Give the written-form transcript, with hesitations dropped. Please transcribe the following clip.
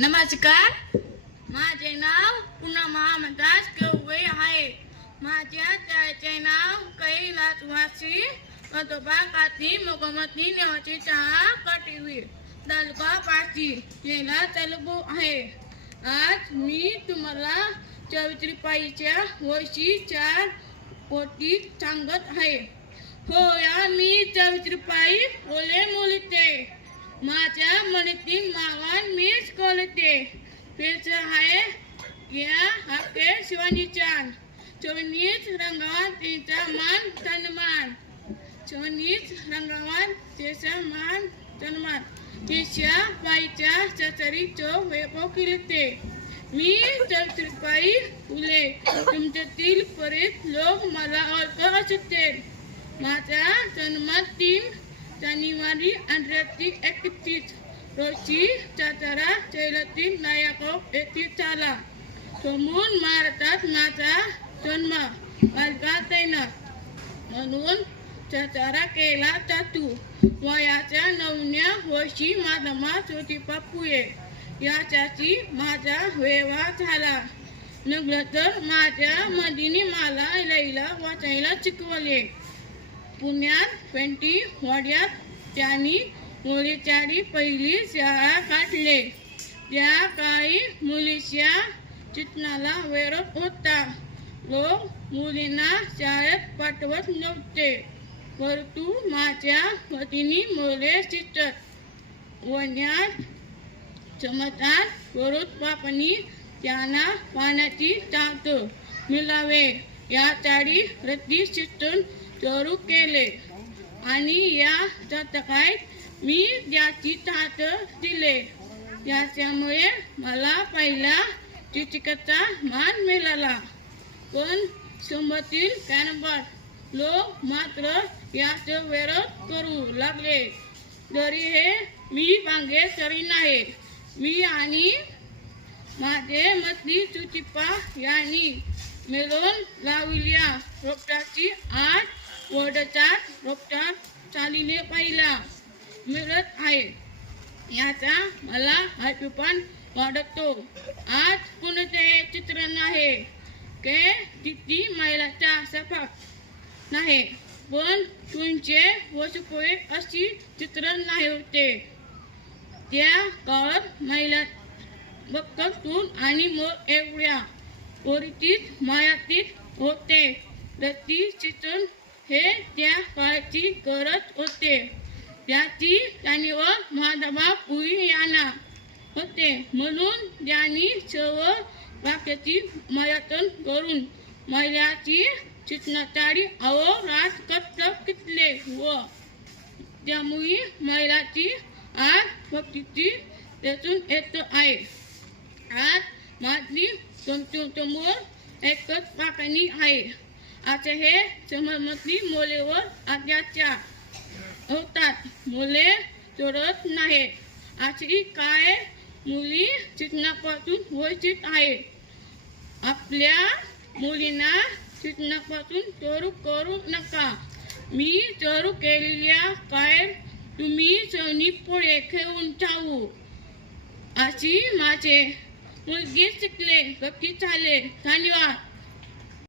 नमस्कार. माझे नाव पुन्हा महामदास केवळे आहे. माझ्या शाळेचे नाव कैलासवासी कदोबा काती मोगमती निवासी शाळा कटिवी तालुका पाची जिल्हा तेलुगू आहे. आज मी तुम्हाला सावित्रीबाईच्या वशीच्या पोटी सांगत आहे. होया मी सावित्रीबाई ओले मुलीते माझ्या मनातील मागण मीच कोलते पेच आहे या हक्के शिवानीचान चोनीच रंगावान तिचा मान सन्मान चोनीच रंगावान तिचा मान सन्मान तिच्या बाईच्या ससरी चो वैभव किलते. मी सावित्रीबाई फुले तुमच्यातील बरेच लोक मला ओळखत असतील. माझा जन्म 3 जानेवारी 1831 रोजी सातारा जिल्ह्यातील नायगाव येथे झाला. समून महाराष्ट्रात माझा जन्म अलगा तैनात म्हणून सातारा केला जातो. वयाच्या 9व्या वर्षी माझा ज्योतिबा फुले याच्याशी माझा विवाह झाला. नंतर माझ्या मदीने मला लिहायला वाचायला शिकवले. पुण्यात पेंटी वाड्यात त्यांनी मुलीची पहिली शाळा काढली. त्या काळी मुलीच्या शिक्षणाला विरोध होता. लोक मुलींना शाळेत पाठवत नव्हते. परंतु माझ्या मदीने मुले शिकत वण्यात समाजात विरोध बापांनी त्यांना पाण्याची ताक मिळावे यासाठी रद्दी शिक्षण सुरू केले आणि या शतकात मी त्याची ताट दिले. याच्यामुळे मला पहिला शिक्षकाचा मान मिळाला. पण समाजातील कॅनबर लोक मात्र याचा विरोध करू लागले. तरी हे मी मागे सरी नाही. मी आणि माझे मधली ज्योतिबा यांनी मिळून लावलेल्या रोपटाची 8 वर्षाचा रोपटा चालीने पहिला मिळत आहे. याचा मला अभिमान वाटतो. आज कोणते चित्र नाही के तिथे महिलाचा सफाक नाही. पण तुमचे वर्षपूर्वी अशी चित्र नाही होते. त्या काळात महिला बघतून आणि मग एवढ्या परिस्थितीत मायातीत होते. रती चित्रण हे त्या काळाची गरज होते. त्याची जाणीवर माधवा फुले यांना होते. म्हणून त्यांनी सर्व वाक्याची मर्यादन करून महिलाची शिक्षणासाठी अहोरात्र कष्ट घेतले व त्यामुळे महिलाची आज भक्तीची त्यातून येत आहे. आज माझी समोर एकच पाकणी आहे. आता हे समाजातली मुलीवर अत्याचार होतात. मुले सोडत नाही. अशी काय मुली शिक्षणापासून वंचित आहे. आपल्या मुलींना शिक्षणापासून सुरू करू नका. मी सुरू केलेल्या काय तुम्ही सणी पुढे खेळून जाऊ अशी माझे मुलगी शिकले गती झाले. धन्यवाद.